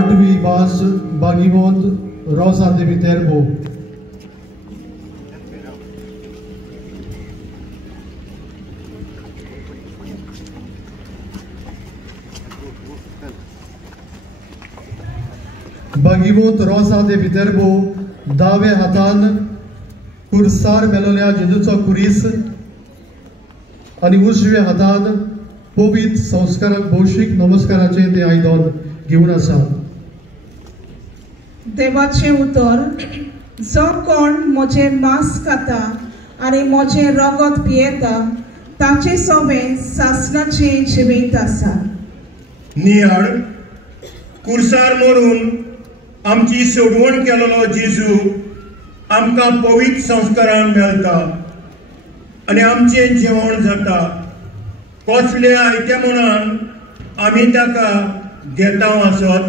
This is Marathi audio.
8वी भास Bagivont Rosa de Viterbo. Bagivont Rosa de Viterbo दावे हातान कुर्सार मेलोल्या जेजूचो कुरीस आणि उजव्या हातान पवित्र संस्काराक भौशीक नमस्काराचे ते आयदन घेवन आसा. देवाचे उतर जो कोण म्हजे मांस खाता आनी म्हजे रगत पियेता ताचे सोबे सासणाचे जिवीत आसा. नियाळ कुर्सार मरून आमची सोडवण केलेलो जेजू आमकां पवित्र संस्कारान मेळटा आनी आमचें जेवण जाता. कसले आयत्या मनान आमी ताका घेता आसत